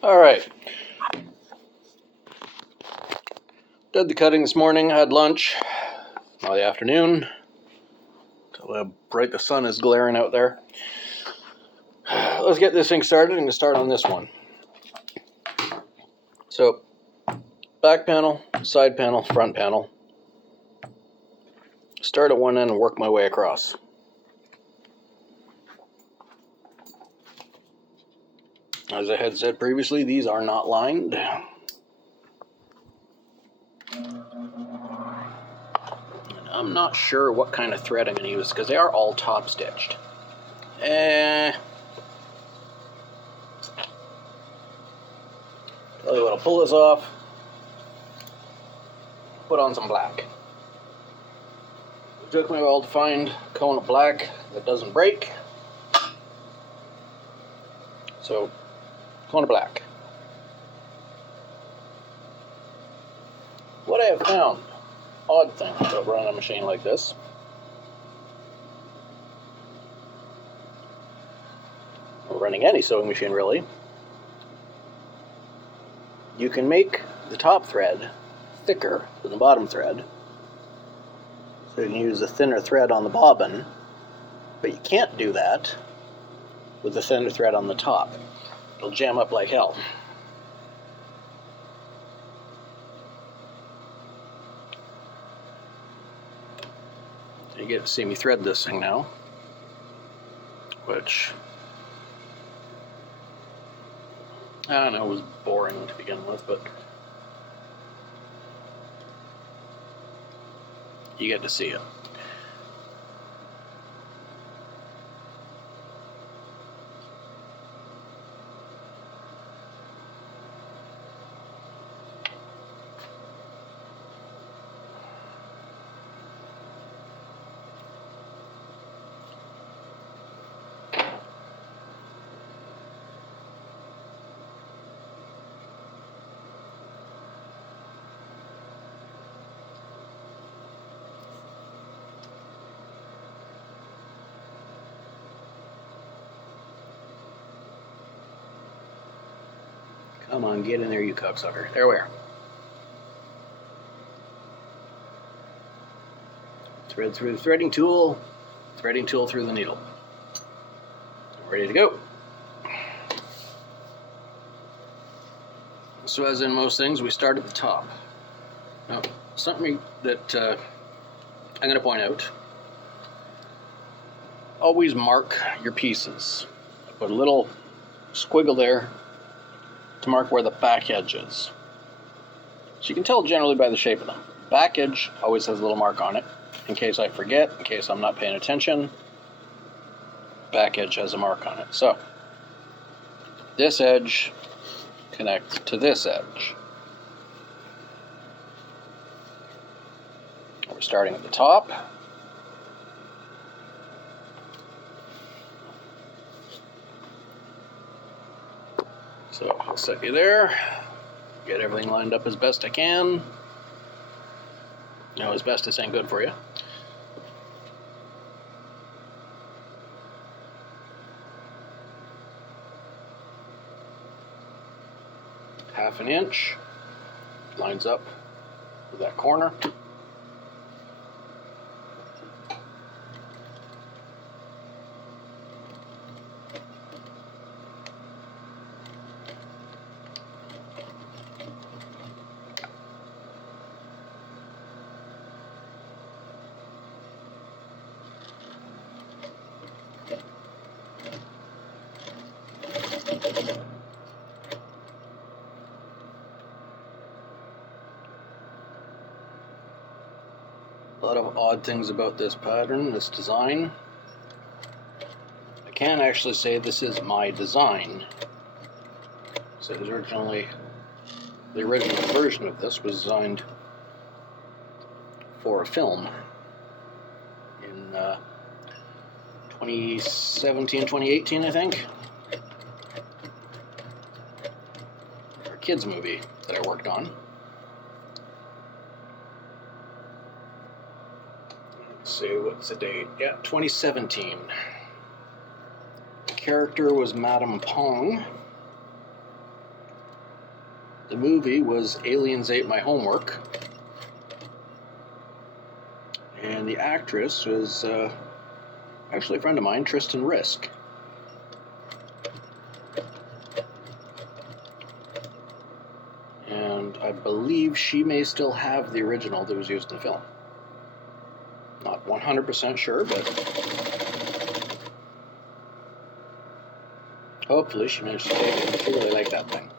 Alright. Did the cutting this morning, had lunch all the afternoon. Till how bright the sun is glaring out there. Let's get this thing started. I'm going to start on this one. So, back panel, side panel, front panel. Start at one end and work my way across. As I had said previously, these are not lined. And I'm not sure what kind of thread I'm going to use because they are all top stitched. Tell you what, I'll pull this off, put on some black. It took me a while to find a cone of black that doesn't break. So, cone of black. What I have found, odd thing about running a machine like this, or running any sewing machine really, you can make the top thread thicker than the bottom thread. So you can use a thinner thread on the bobbin, but you can't do that with the thinner thread on the top. It'll jam up like hell. You get to see me thread this thing now, which I don't know, was boring to begin with, but you get to see it. Come on, get in there, you cocksucker. There we are. Thread through the threading tool through the needle. Ready to go. So as in most things, we start at the top. Now, something that I'm going to point out, always mark your pieces. Put a little squiggle there to mark where the back edge is. So you can tell generally by the shape of them. Back edge always has a little mark on it. In case I forget, in case I'm not paying attention, back edge has a mark on it. So, this edge connects to this edge. We're starting at the top. So I'll set you there, get everything lined up as best I can. You know, as best as ain't good for you. Half an inch lines up with that corner. A lot of odd things about this pattern, this design. I can't actually say this is my design. So it was originally, the original version of this was designed for a film in 2017, 2018, I think. For a kids movie that I worked on. Let's see, what's the date? Yeah, 2017. The character was Madame Pong. The movie was Aliens Ate My Homework. And the actress was actually a friend of mine, Tristan Risk. And I believe she may still have the original that was used in the film. Not 100% sure, but hopefully she managed to take it. She really liked that thing.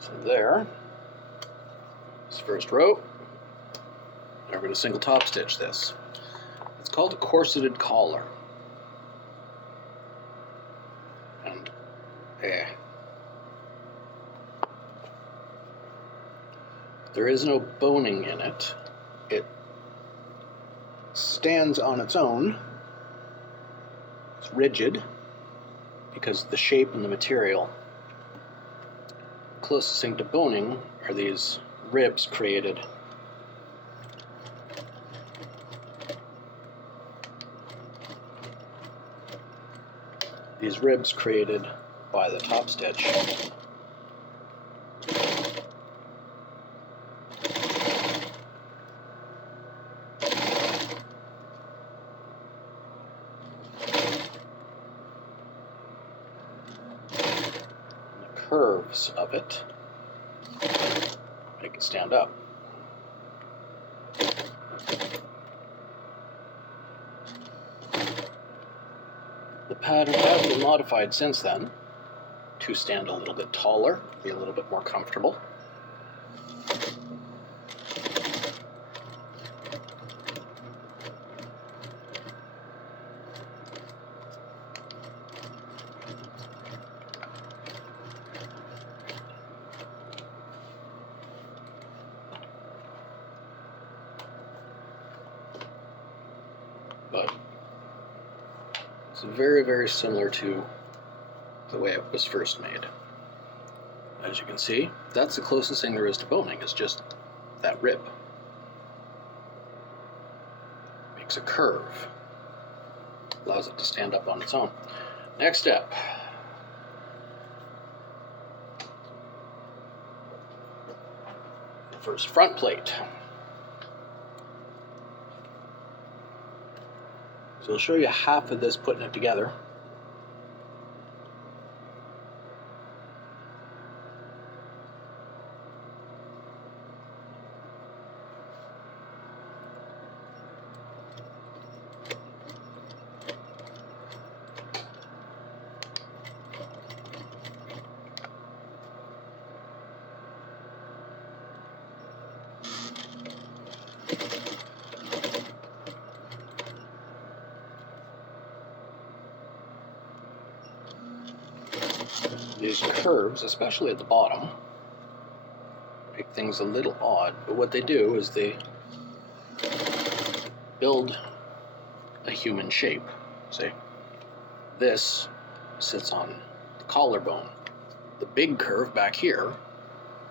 So there, this first row. Now we're going to single top stitch this. It's called a corseted collar. And there is no boning in it. It stands on its own. It's rigid because the shape and the material. Closest thing to boning are these ribs created. These ribs created by the top stitch. The curves of it make it stand up. The pattern has been modified since then to stand a little bit taller, be a little bit more comfortable. But it's very, very similar to the way it was first made. As you can see, that's the closest thing there is to boning, is just that rib. Makes a curve. Allows it to stand up on its own. Next step. The first front plate. So I'll show you half of this putting it together. These curves, especially at the bottom, make things a little odd, but what they do is they build a human shape. See, this sits on the collarbone. The big curve back here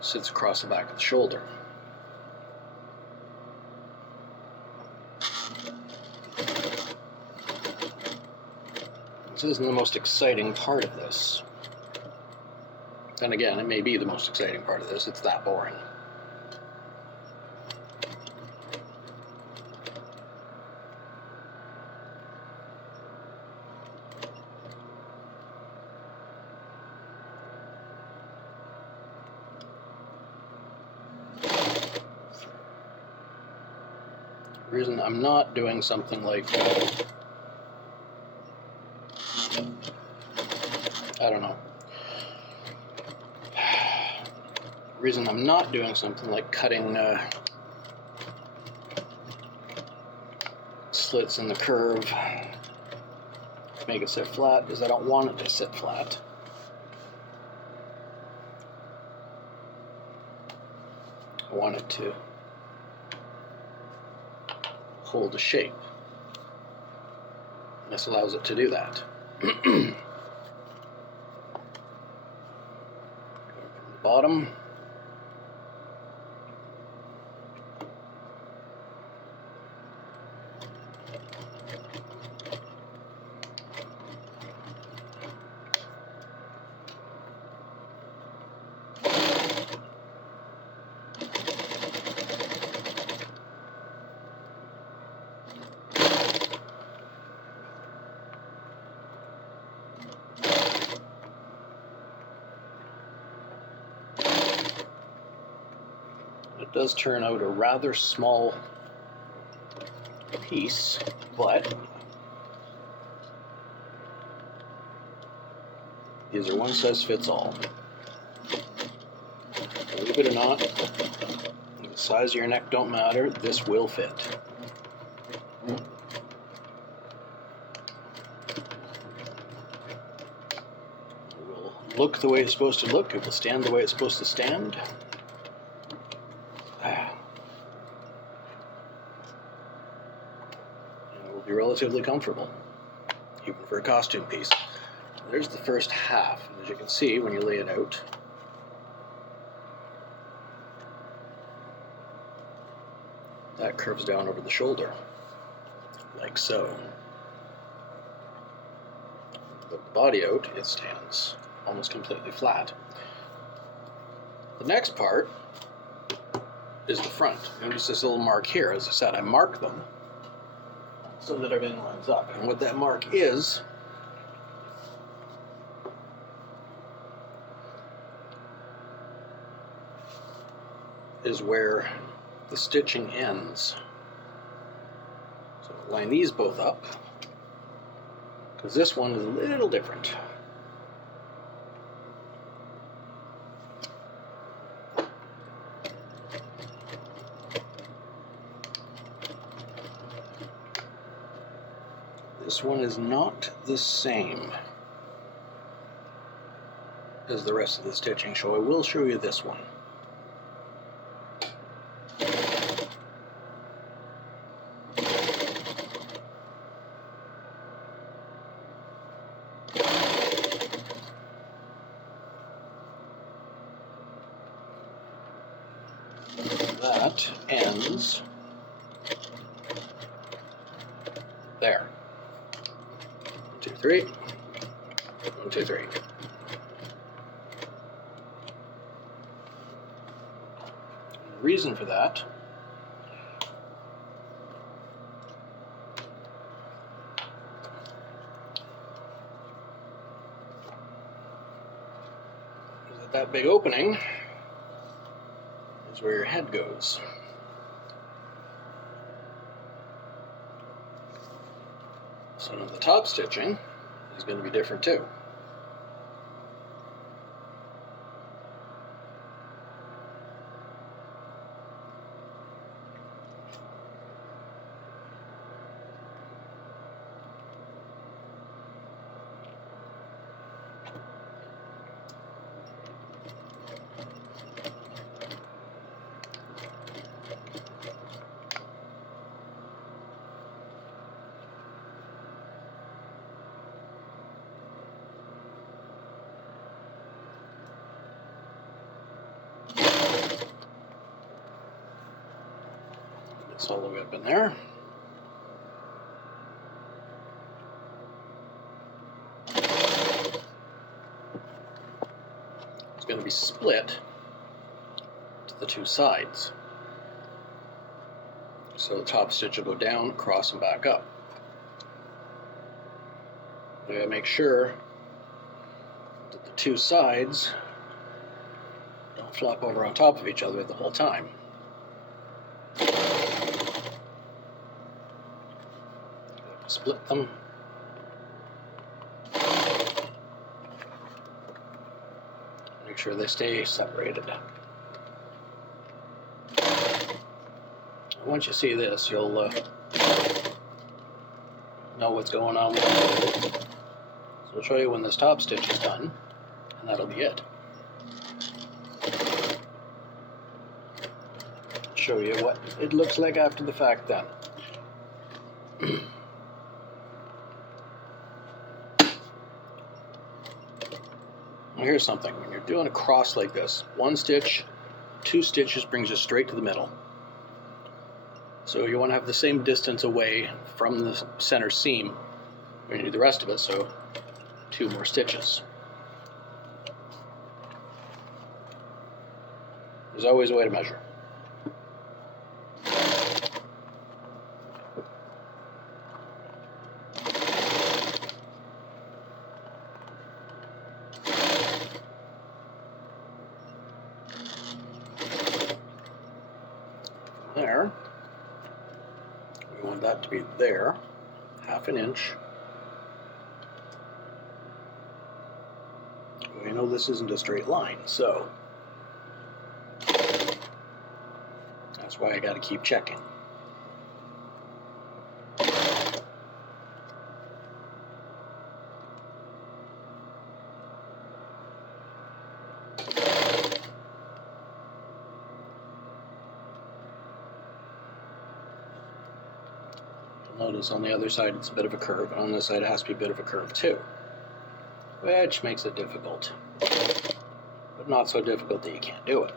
sits across the back of the shoulder. This isn't the most exciting part of this. Then again, it may be the most exciting part of this. It's that boring. The reason I'm not doing something like, I don't know. The reason I'm not doing something like cutting slits in the curve to make it sit flat is I don't want it to sit flat. I want it to hold a shape. This allows it to do that. From the bottom, It does turn out a rather small piece, but these are one size fits all. Believe it or not, the size of your neck don't matter, this will fit. It will look the way it's supposed to look, it will stand the way it's supposed to stand. And it will be relatively comfortable, even for a costume piece. There's the first half, and as you can see when you lay it out, that curves down over the shoulder, like so. The body out, it stands almost completely flat. The next part is the front. Notice this little mark here. As I said, I mark them so that everything lines up. And what that mark is where the stitching ends. So line these both up, because this one is a little different. This one is not the same as the rest of the stitching, so I will show you this one. That ends there. 1, 2, 3. 1, 2, 3. The reason for that is that big opening is where your head goes. So now the top stitching is going to be different too. It's all the way up in there. It's going to be split to the two sides. So the top stitch will go down, across, and back up. We gotta make sure that the two sides don't flop over on top of each other the whole time. Split them. Make sure they stay separated. Once you see this, you'll know what's going on with it. So I'll show you when this top stitch is done, and that'll be it. Show you what it looks like after the fact then. Here's something. When you're doing a cross like this, one stitch, two stitches brings you straight to the middle. So you want to have the same distance away from the center seam when you do the rest of it, so 2 more stitches. There's always a way to measure. there. We want that to be there, 1/2 inch. We know this isn't a straight line, so that's why I got to keep checking. Notice on the other side it's a bit of a curve, and on this side it has to be a bit of a curve too, which makes it difficult, but not so difficult that you can't do it.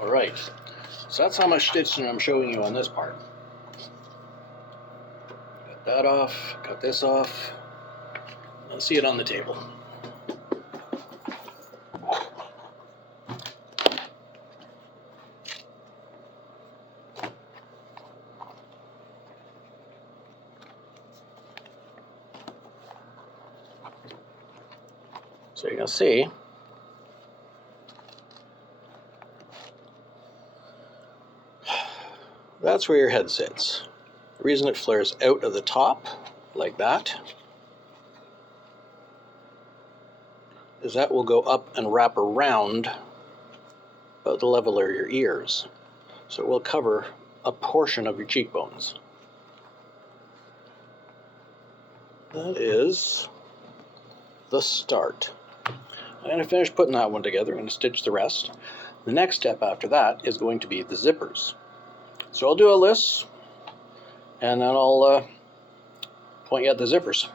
Alright, so that's how much stitching I'm showing you on this part. Cut that off, cut this off. Let's see it on the table. So you can see that's where your head sits. The reason it flares out of the top like that is that will go up and wrap around about the level of your ears. So it will cover a portion of your cheekbones. That is the start. I'm going to finish putting that one together. I'm going to stitch the rest. The next step after that is going to be the zippers. So I'll do a list, and then I'll point you at the zippers.